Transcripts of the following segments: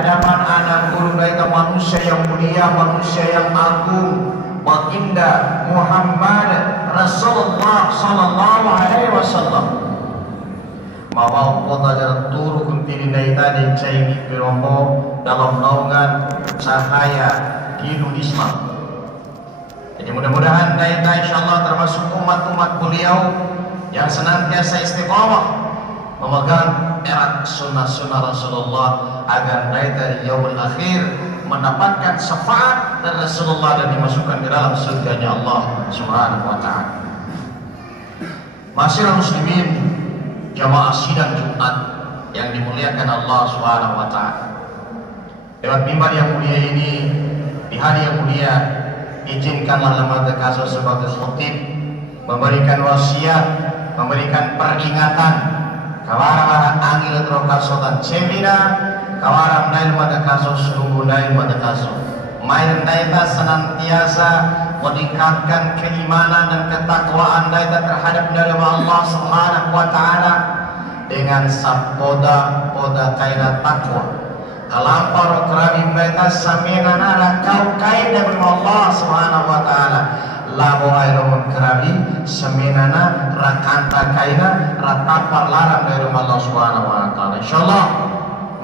hadapan anak guru mereka manusia yang mulia, manusia yang agung, baginda Muhammad Rasulullah sallallahu alaihi wasallam. Mawau kota jalan turu kuntiri naita di caini pirombo dalam naungan cahaya hidup Islam. Jadi mudah-mudahan naita insyaallah termasuk umat-umat beliau yang senantiasa istiqamah memegang erat sunnah-sunnah Rasulullah agar naita di yaumul akhir mendapatkan syafaat dari Rasulullah dan dimasukkan ke dalam surganya Allah Subhanahu wa taala. Masyiral muslimin, jamaah sidang Jumat yang dimuliakan Allah Subhanahu wa taala. Lewat mimbar yang mulia ini, di hari yang mulia, izinkanlah lembaga kasus sebagai khotib memberikan wasiat, memberikan peringatan kawaran angil terkasotan cemina kawaran nail pada kasus sungguh nail pada kasus main daita senantiasa meningkatkan keimanan dan ketakwaan daita terhadap Allah Subhanahu wa taala dengan sapoda kaina takwa kalampar kerabi mereka samina nara kau kaida Allah Subhanahu wa taala labo aeromun kerabi seminana rakanta kaina ratapar larang dari Allah Subhanahu wa taala. Insyaallah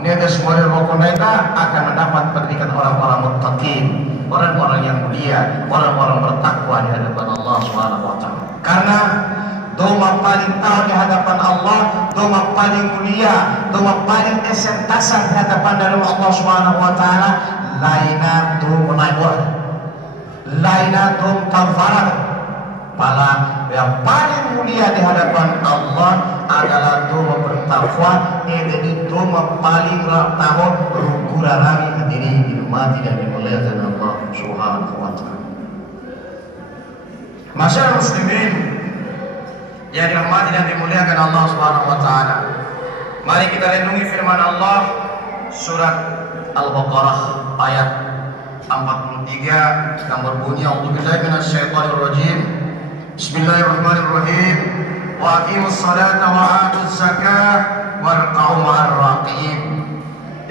neda semua rokok mereka akan mendapat pendidikan orang-orang muttaqin, orang-orang yang mulia, orang-orang bertakwa di hadapan Allah Subhanahu wa taala. Karena doma paling tahu di hadapan Allah, doma paling mulia, doma paling esentasan di hadapan dari Allah Subhanahu wa taala, laina tu menaibur, laina tu kafarat. Pala yang paling mulia di hadapan Allah adalah doma bertakwa, jadi doma paling tahu rukura rami hadiri dirumati dan dimuliakan Allah Subhanahu wa taala. Masyaallah muslimin yang dirahmati dan dimuliakan Allah Subhanahu wa taala. Mari kita renungi firman Allah surat Al-Baqarah ayat 43 yang berbunyi A'udzubillahi minasyaitonir rajim. Bismillahirrahmanirrahim. Wa aqimus salata wa atuz zakah warka'u ma'ar raqiin.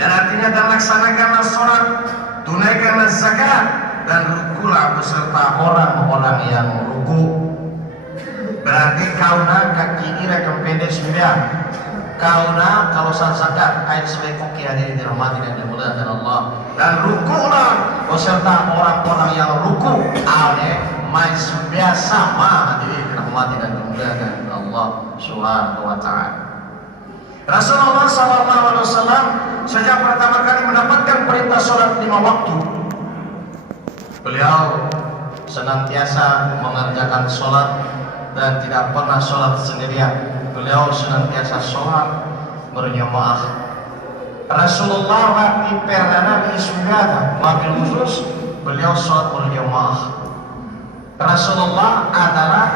Dan artinya dan laksanakanlah salat, tunaikanlah zakat dan rukulah beserta orang-orang yang ruku. Berarti kauna kaki ira kempede sembilan. Kauna kalau zakat ayat sebagai koki hadir dirahmati dan dimuliakan Allah. Dan rukulah beserta orang-orang yang ruku. Ale mai biasa ma hadir dirahmati dan dimuliakan Allah Subhanahu wa taala. Rasulullah sallallahu alaihi wasallam sejak pertama kali mendapatkan perintah salat 5 waktu, beliau senantiasa mengerjakan salat dan tidak pernah sholat sendirian. Beliau senantiasa sholat berjamaah. Rasulullah waktu perdana di surga, wakil khusus beliau sholat berjamaah. Rasulullah adalah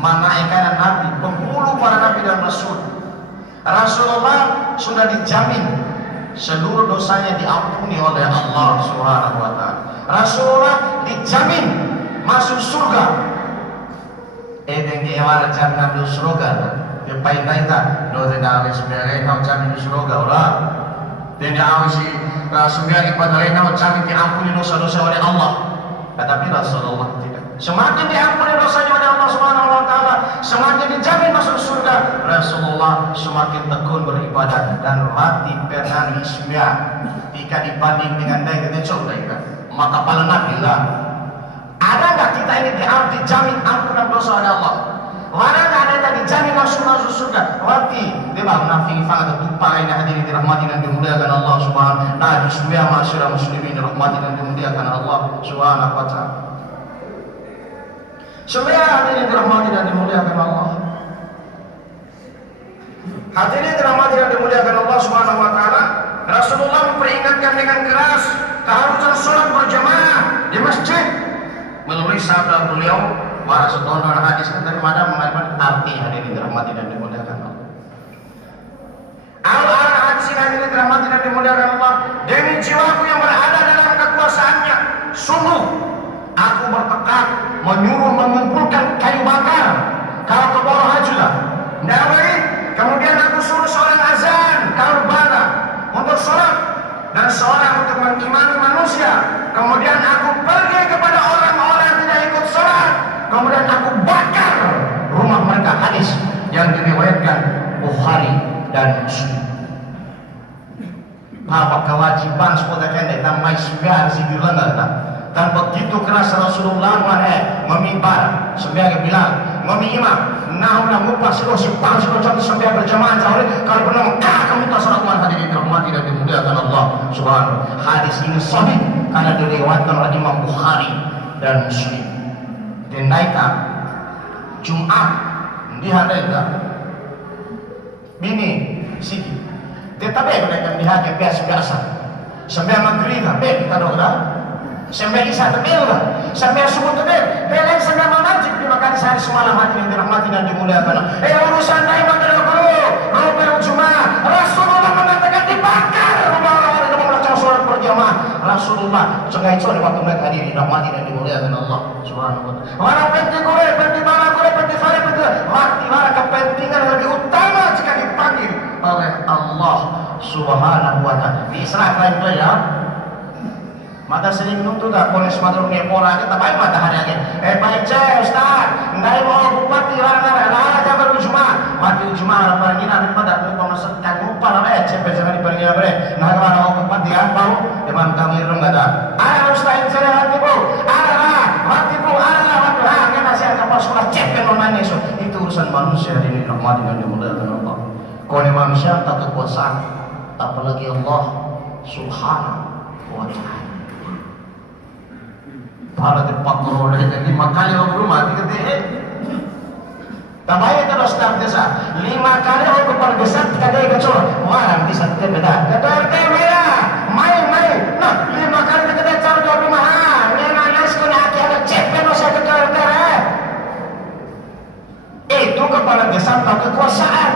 malaikat Nabi, penghulu para Nabi dan Rasul. Rasulullah sudah dijamin seluruh dosanya diampuni oleh Allah Subhanahu wa taala. Rasulullah dijamin masuk surga. Edeng di awal jam nabi surga, depai naita, dosa nabi sebenarnya kau jamin surga ulah. Dan awal si sebenarnya pada lain kau jamin diampuni dosa-dosa oleh Allah. Tetapi Rasulullah tidak. Semakin diampuni dosanya oleh Allah Subhanahu wa taala, semakin dijamin masuk surga. Rasulullah semakin tekun beribadah dan mati pernah ismia. Jika dibanding dengan daya kecil maka paling nabi lah. Ada nggak kita ini dijamin ampunan dosa oleh Allah? Mana nggak ada yang dijamin masuk surga? Berarti dia bang nafi fa'at tupai ini hadirin dirahmati dan dimuliakan Allah Subhanahu. Nah di semua masyarakat muslimin dirahmati dan dimuliakan Allah Subhanahu wa taala. Semua hadirin dirahmati dan dimuliakan Allah. Hadirin dirahmati dan dimuliakan Allah Subhanahu wa taala. Rasulullah memperingatkan dengan keras keharusan sholat berjamaah di masjid. Melalui sabda beliau, para setonton hadis daripada mengenai arti hadirin dirahmati dan dimuliakan Allah. Al hadis hadirin dirahmati dan dimuliakan Allah, demi jiwaku yang berada dalam kekuasaannya, sungguh aku bertekad menyuruh mengumpulkan kayu bakar kalau ke bawah hajulah. Kemudian aku suruh seorang azan kalau bala untuk sholat, dan seseorang untuk mengimani manusia, kemudian aku pergi kepada orang-orang yang tidak ikut sholat, kemudian aku bakar rumah mereka. Hadis yang diriwayatkan Bukhari dan Muslim. Apa kewajiban sepotong dan mai sembilan si bilang dan begitu keras Rasulullah memimbar sembilan bilang memimam nah ngupas si palsu jam sembilan berjamaah jauh kalau pernah kamu tak salat Tuhan hadirin dirahmati dan dimuliakan Allah subhanahu. Hadis ini sahih karena diriwayatkan oleh Imam Bukhari dan Muslim. Dan naika Jumat di hari bini sigi tetapi mereka lihat biasa-biasa sampai maghrib sampai kita doa sampai isya terbilang sampai subuh terbilang beleng sampai mengaji terima kasih sehari semalam hati yang dirahmati dan dimuliakan. Urusan lain adalah guru Jumat Rasulullah mengatakan dibakar rumah orang-orang yang melakukan sholat berjamaah. Rasulullah sengaja di waktu mereka hadir dirahmati dan dimuliakan Allah subhanahu wa ta'ala. Orang penting boleh penting mana boleh penting saya betul waktu mana kepentingan yang lebih utama jika dipanggil oleh Allah subhanahu wa ta'ala. Di Israel lain ya mata sering nuntut tak boleh semadul ngepora aja tak baik matahari aja baik cek Ustaz nggak mau bupati orang-orang lah jabar Jumat mati Jumat orang ini nanti pada aku masuk kamu lupa lah cek jangan dipanggil bre nah kalau mau bupati apa demam kami rumah ada Ustaz saya hati bu ada mati bu ada mati nasi kapal sekolah cek penonan itu urusan manusia ini rahmat dan dimuliakan Allah. Kalau manusia tak kekuasaan apalagi Allah subhanahu wa ta'ala. Pada tempat turun dari 5 kali orang rumah dikatakan tabaya terus tak desa 5 kali orang kepala besar kadai kecil malam bisa beda kadai beda main nah 5 kali kadai cari di rumah memang sekolah ada cek penuh kadai itu kepala desa tak kekuasaan.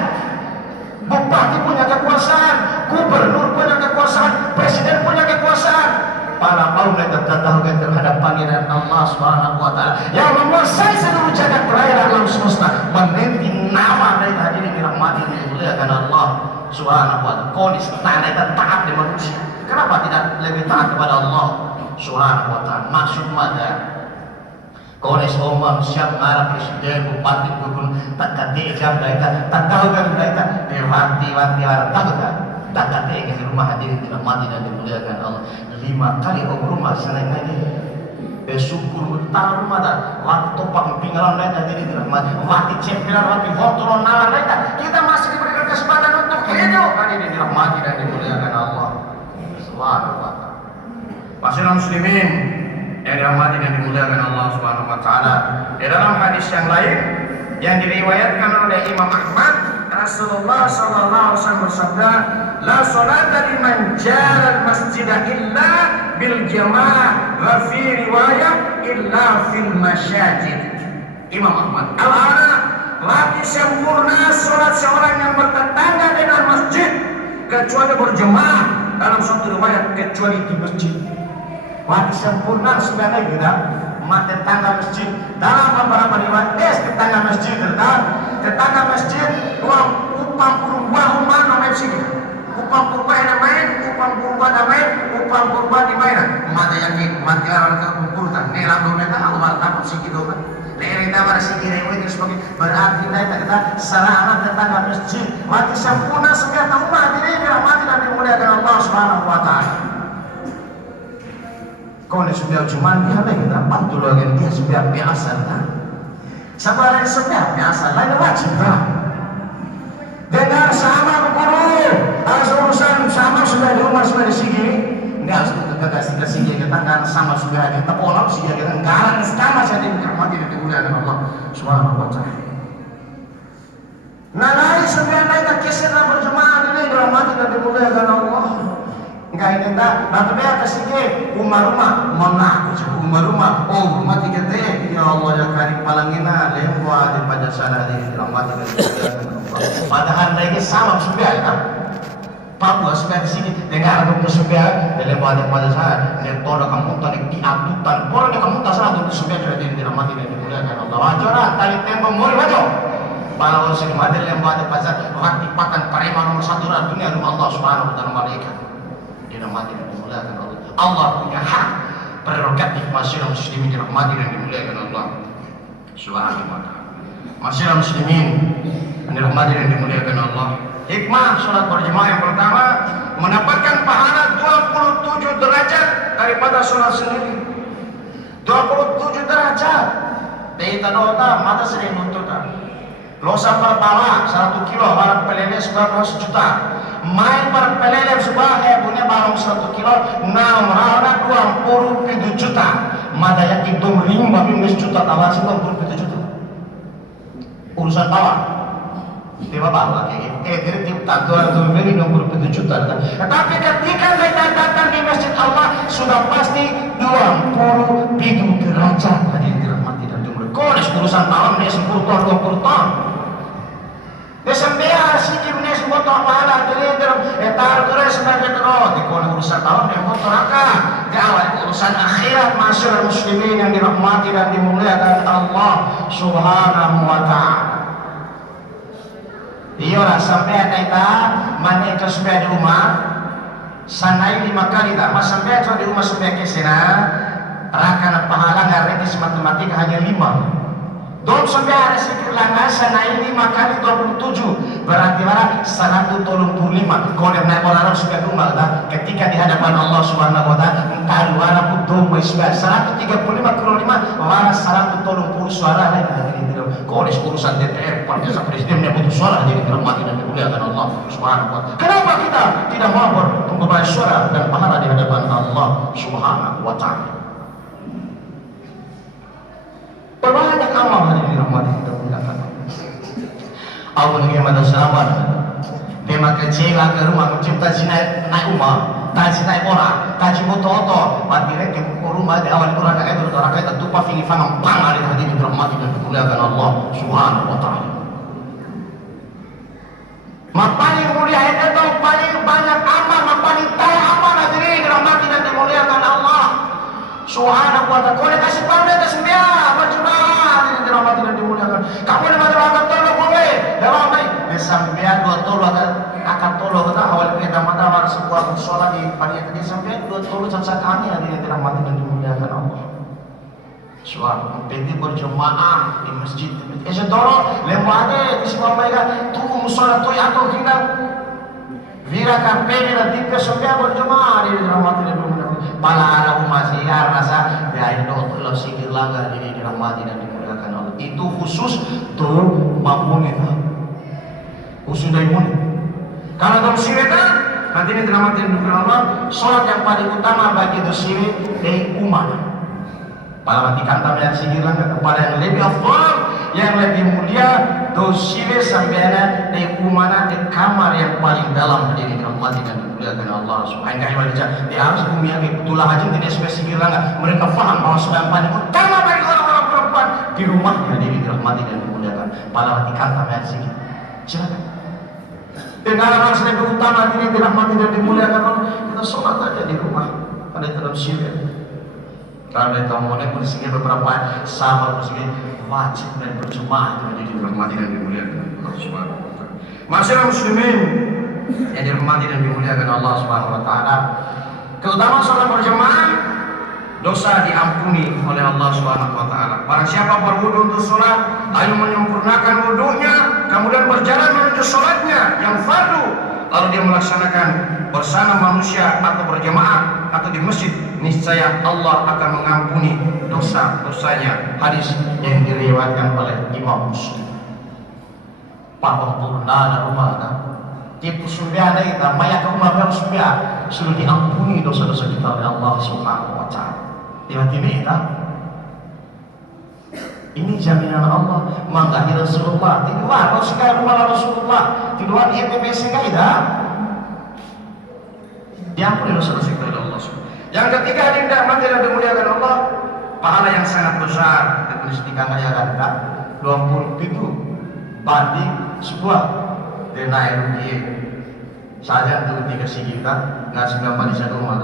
Bupati punya kekuasaan, gubernur punya kekuasaan, presiden punya kekuasaan. Para kaum mereka tertahukan terhadap panggilan Allah Subhanahu wa ta'ala yang menguasai seluruh jagat raya alam semesta, menenti nama mereka hadirin dirahmati dan dimuliakan Allah Subhanahu wa ta'ala. Kau di istana itu taat di manusia. Kenapa tidak lebih taat kepada Allah Subhanahu wa ta'ala? Maksud mada kau ni semua manusia mengarah presiden, bupati, gubernur tak kata jam mereka, tak tahu kan mereka wanti harap tahu kan? Tak kata ke rumah hadirin dirahmati dan dimuliakan Allah. 5 kali ke rumah selain ini bersyukur tahu rumah dah waktu topak pinggalan mereka hadirin dirahmati waktu cempelan waktu botol nalar mereka kita masih diberikan kesempatan untuk hidup hadirin dirahmati dan dimuliakan Allah subhanahu wa ta'ala. Masyarakat muslimin yang dirahmati dan dimuliakan Allah subhanahu wa ta'ala, di dalam hadis yang lain yang diriwayatkan oleh Imam Ahmad, Rasulullah sallallahu alaihi wasallam bersabda, la salata liman jara al-masjid illa bil jamaah wa fi riwayah illa fil masyajid. Imam Ahmad al-ana mati sempurna salat seorang yang bertetangga dengan masjid kecuali berjemaah, dalam suatu riwayat kecuali di masjid. Mati sempurna sebenarnya kita mati tetangga masjid dalam beberapa riwayat tetangga masjid tetangga masjid upang purba umah namanya sini upang purba yang main upang purba damai upang purba di mana mati yakin mati orang kekumpulkan nih lalu mereka awal takut sih gitu kan nih kita masih kira itu sebagai berarti kita salah anak tetangga masjid mati sempurna sebenarnya umat ini dirahmati dan dimuliakan Allah Subhanahu wa ta'ala. Kau ni sudah cuma dia apa kita bantu lagi dia sudah biasa kan? Sabar sudah biasa lain wajib lah. Dengar sama guru, harus urusan sama sudah di rumah sudah di sini. Ini harus kita kasih kita kan sama sudah kita pola sudah kita enggak sama saja dikirmati dan dimuliakan Allah Subhanahu wa ta'ala. Nalai sudah naik kisah berjemaah ini dirahmati dan dimuliakan Allah. Enggak ini tak, nanti dia kesini rumah mengaku cukup rumah rumah 3T ya Allah ya karim palangina lewat di pada sana di rahmat dan padahal lagi sama sudah kan Papua sudah di sini dengar untuk sudah lewat di pada sana ini toda kamu tadi diatutan orang kamu tak salah untuk sudah jadi di rahmat dan dimuliakan Allah wajar tadi tembok mori wajar kalau sini madel lewat di pada sana waktu pakan pareman nomor 1 dunia rumah Allah Subhanahu wa ta'ala malaikat. dirahmati dan dimuliakan Allah. Allah punya hak prerogatif masyarakat muslimin dirahmati dan dimuliakan Allah Subhanahu wa ta'ala. Masyarakat muslimin yang dirahmati dan dimuliakan Allah, hikmah sholat berjamaah yang pertama mendapatkan pahala 27 derajat daripada sholat sendiri. 27 derajat. Dari tanota mata sering nuntut. Losa per bala 1 kilo, barang pelele sebarang 1 juta. Main per pelele sebarang punya barang 1 kilo, 6 rara 27 juta. Mada yakin dong rimba 15 juta tawas 27 juta. Urusan bawah. Dia bapak lagi. Jadi tim tatuan itu beri 27 juta. Tapi ketika kita datang di masjid Allah sudah pasti 27 derajat. Hadirin dirahmati dan dimuliakan. Kores urusan malam ini 10 ton 20 ton. Desembea sikit ini semua ton pahala. Jadi etar kores sebagai terus. Di kono urusan malam yang motor akak. Di awal urusan akhirat masyarakat muslimin yang dirahmati dan dimuliakan Allah Subhanahu wa ta'ala. Iyo lah sampai kita mana itu sampai di rumah sanai 5 kali tak mas sampai itu di rumah sampai ke sana rakan pahala nggak retis matematika hanya 5 dong sampai ada sedikit langkah sanai 5 kali 27 berarti berapa 135 kalau dia naik orang sampai rumah tak ketika di hadapan Allah Subhanahu wa ta'ala entah luar pun dong masih 135 kilo 5 mana 130 suara lain kalau urusan DPR partai presidennya butuh suara jadi dirahmati dan dimuliakan Allah Subhanahu wa ta'ala. Kenapa kita tidak mau memperoleh suara dan pahala di hadapan Allah Subhanahu wa ta'ala? Banyak amal yang dirahmati dan dimuliakan Allah. Yang ada sahabat dia makan cila ke rumah mencipta naik rumah taji naik orang taji motor mati rek ke rumah di awal kurang kayak itu orang kayak tupa fingi fangang pang ada hadirin dirahmati dan dimuliakan Allah Subhanahu wa ta'ala. Paling mulia itu paling banyak amal, paling kaya amal hadirin dirahmati dan dimuliakan Allah Subhanahu wa ta'ala. Kau dikasih tahu dia semua berjemaah hadirin dirahmati dan dimuliakan. Kamu di madrasah tolong boleh, dalam baik. Sampai 2 tolong akan tolong kita awal kita mata sebuah sholat di pagi tadi sampai 2 tolong saksakani hadirin dirahmati dan dimuliakan Allah. Suara penting berjemaah di masjid. Setoro lembaga di semua mereka tu sholat tu atau kita vira kampanye dan tipe sampai berjemaah hadirin dirahmati dan dimuliakan. Pala ada umat siar rasa dari dokter sikit langgar diri dirahmati dan dimuliakan Allah. Itu khusus tuh mampu itu. Khusus dari mana? Kalau dalam sireta nanti ini dirahmati dan dimuliakan Allah. Sholat yang paling utama bagi dosi dari umat. Pada mati kantam yang sigilang kepada yang lebih afdal, yang lebih mulia dosi sampai dari umat di kamar yang paling dalam hadirin dirahmati dan dimuliakan Allah Subhanahu wa ta'ala. Dia harus bumi yang itulah aja tidak spesifik lah. Mereka faham bahwa yang paling utama bagi orang-orang perempuan di rumah hadirin dirahmati dan dimuliakan. Pada mati kantam yang sigil. Silakan. Dengan hal lebih utama hadirin dirahmati dan dimuliakan Allah, kita sholat aja di rumah pada dalam syirik. Kalau kita mulai bersikir beberapa sahabat bersikir wajib dan berjemaah jadi dirahmati dan dimuliakan Allah Subhanahu wa ta'ala. Masyarakat muslimin yang dirahmati dan dimuliakan Allah Subhanahu wa ta'ala, keutamaan sholat berjemaah dosa diampuni oleh Allah Subhanahu wa ta'ala. Barang siapa berwudu untuk sholat lalu menyempurnakan wudunya kemudian berjalan menuju sholatnya yang fardu lalu dia melaksanakan bersama manusia atau berjemaah atau di masjid, niscaya Allah akan mengampuni dosa-dosanya. Hadis yang diriwayatkan oleh Imam Muslim. Paham turna rumah kan? Tipu sudah ada kita, maya ke rumah baru sudah diampuni dosa-dosa kita oleh Allah Subhanahu wa ta'ala. Tiba-tiba kita ini jaminan Allah menggahi Rasulullah di luar kalau sekarang rumah Rasulullah di luar EPPC kaidah diampuni dosa-dosa kita oleh Allah. Yang ketiga hadirin dirahmati dan dimuliakan Allah, pahala yang sangat besar dan istiqamah kaya kata 20 itu banding sebuah denai rugi saja untuk dikasih kita nggak sembilan di satu rumah.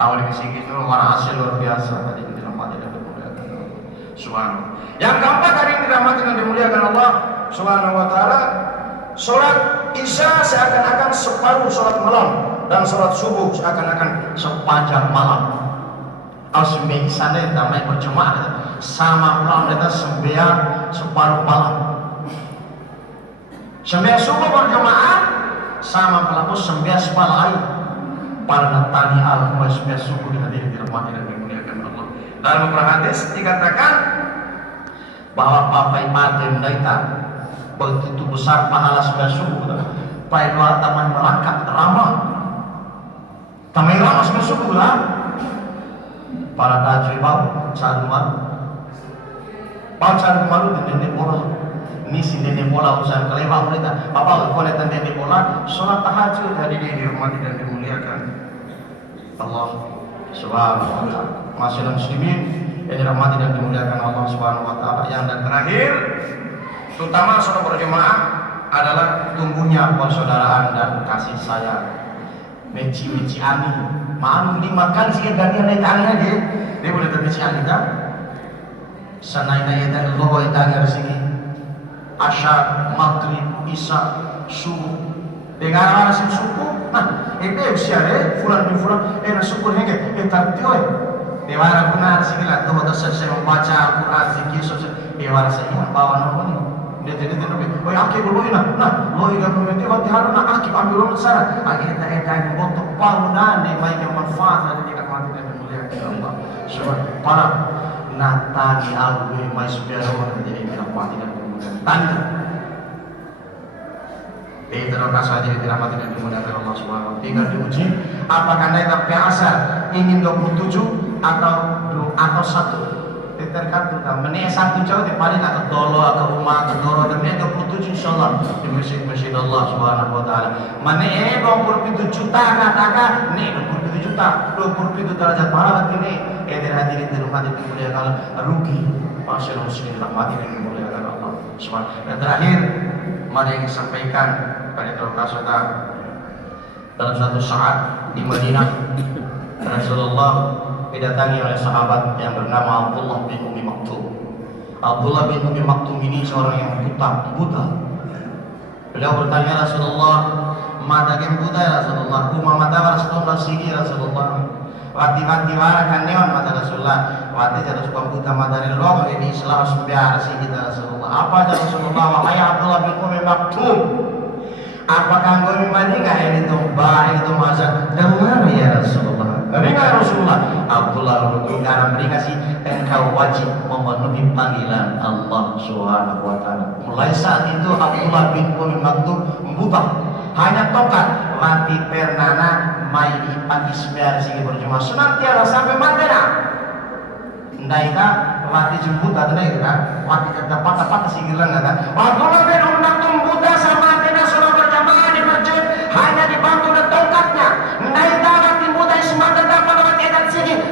Awal dikasih itu warna hasil luar biasa tadi kita dirahmati dan dimuliakan Allah Subhanahu. Yang keempat hadirin dirahmati dan dimuliakan Allah Subhanahu wa ta'ala, sholat isya seakan-akan separuh sholat malam. dan sholat subuh seakan-akan sepanjang malam. Al-Sumbi sana damai berjemaah sama malam kita sembilan separuh malam. Sembilan subuh berjemaah sama pelaku sembilan separuh air. Pada tani al sembilan subuh dihadiri dirahmati dan dimuliakan Allah. Dalam beberapa hadis dikatakan bahwa papai paten daita begitu besar pahala sembilan subuh. Pai dua taman melangkah ramah. Taman ramah sembilan subuh lah. Para tajri bau cari malu, bau cari malu dan nenek bola. Ini si nenek bola usaha kelewat mereka. Bapak kalau nenek nenek bola, sholat tahajud hari ini dirahmati dan dimuliakan Allah Subhanahu wa Ta'ala. Masyaallah muslimin yang dirahmati dan dimuliakan Allah Subhanahu wa Ta'ala. Yang dan terakhir, terutama sholat berjemaah adalah tumbuhnya persaudaraan dan kasih sayang. Meci ani, maaf ini makan sih gantian naik tangga dia boleh termeci ani tak? Sanai naik tangga logo tangga sini. Asyar, maghrib, isya, subuh. Dengan orang sih subuh, nah itu usia deh, fulan bin fulan, na subuh henge, tartioi. Dewara benar sini lah, tuh selesai membaca Al-Quran, zikir, sosial. Dewara saya bawa nomor dia jadi nabi, oh aki berlohi nah, lohi kan berarti waktu hari nak aki ambil rumah sana, akhirnya kita yang bentuk bangunan yang baik yang manfaat dari tidak mati dan dimuliakan Allah. Sebab para natani alwi mai subhanahu wa ta'ala jadi tidak mati dan dimuliakan. Tanda. Terima kasih tidak mati dan dimuliakan Allah Subhanahu wa ta'ala. Tinggal diuji apakah anda biasa ingin 27 atau 1. Tergantung meneh satu jauh di paling atau dolo atau rumah atau doro dan meneh 27 insyaallah di masjid Allah Subhanahu wa Ta'ala. Meneh 27 juta katakan nih 27 juta 27 derajat pahala ini hadirin di rumah dimuliakan rugi masyaallah muslimin rahmati dan dimuliakan Allah Subhanahu. Dan terakhir mari yang disampaikan pada saudara dalam suatu saat di Madinah Rasulullah didatangi oleh sahabat yang bernama Abdullah bin Umi Maktum. Abdullah bin Umi Maktum ini seorang yang buta. Beliau bertanya, Rasulullah, mata yang buta ya Rasulullah, mata Rasulullah sini Rasulullah. Wati-wati warakan neon mata Rasulullah. Wati jatuh suka buta mata dari luar ini Islam sembiar sih kita Rasulullah. Apa jatuh Rasulullah? Wahai Abdullah bin Umi Maktum, apakah engkau memandang ini tombah ini masa dengar ya Rasulullah? Dengar Rasulullah. Abdullah bin Karam berkasih engkau wajib memenuhi panggilan Allah Subhanahu wa Ta'ala. Mulai saat itu Abdullah bin Umi Maktum buta, hanya tongkat mati pernana mai di pagi sembiar sini berjemaah senantiasa sampai mandena. Ndaika mati jemput atau ndaika mati kata patah sih gilang kata. Abdullah bin Umi Maktum buta sama mandena sudah berjamaah di masjid hanya dibantu dengan tongkatnya. Ndaika mati buta semata dapat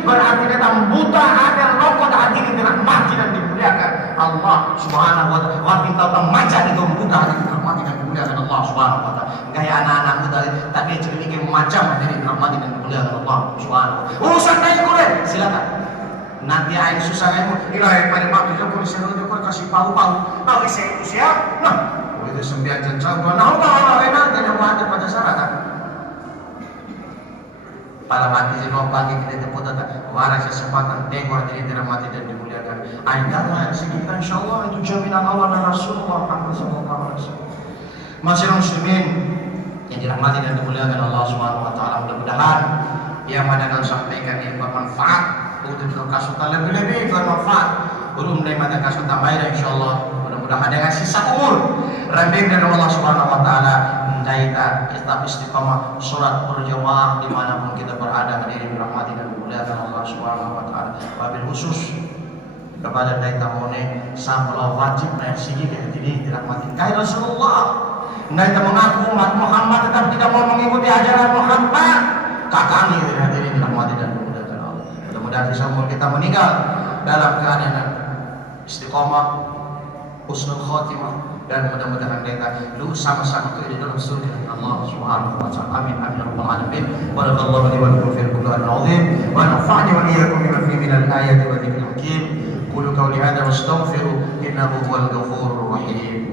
berarti kita buta agar rokok hati kita mati dan dimuliakan Allah Subhanahu wa Ta'ala. Waktu kita macan itu buta hati kita mati dan dimuliakan Allah Subhanahu wa Ta'ala. Gaya anak-anak muda tapi cerita macam dari mati dan dimuliakan Allah Subhanahu wa Ta'ala. Urusan naik kulen silakan. Nanti air susah kamu ilahi pada waktu itu kau bisa kasih pau-pau. Tahu saya itu siap? Nah, itu 9 jam coba. Nah, kalau enak tidak mau ada pada syarat. Pada mati jenuh pagi kita jemput datang waras kesempatan tengok diri dirahmati dan dimuliakan. Ayatlah yang segitu insyaallah itu jaminan Allah dan Rasulullah Muhammad sallallahu alaihi wasallam. Masyaallah muslimin yang dirahmati dan dimuliakan Allah Subhanahu wa Ta'ala, mudah-mudahan yang mana kami sampaikan ini bermanfaat untuk kasutan lebih bermanfaat belum dari mata kasutan baik insyaallah. Mudah-mudahan dengan sisa umur rembing dari Allah Subhanahu wa Ta'ala kita tetap istiqamah sholat berjamaah dimanapun kita berada menjadi dirahmati dan dimuliakan Allah Subhanahu wa Ta'ala. Wabil khusus kepada kita mone sampel wajib naik sigi jadi dirahmati kai Rasulullah. Kita mengaku umat Muhammad tetap tidak mau mengikuti ajaran Muhammad. Kakak ini hadirin dirahmati dan dimuliakan Allah. Mudah-mudahan bisa kita meninggal dalam keadaan istiqamah, husnul khotimah, dan mudah-mudahan kita lu sama-sama itu di dalam surga Allah Subhanahu wa Ta'ala. Amin amin ya rabbal alamin. Barakallahu li wa lakum fil Qur'anil azim wa nafa'ani wa iyyakum bima fihi minal ayati wa dzikril hakim. Qulu qawli hadza wastaghfiru innahu huwal ghafurur rahim.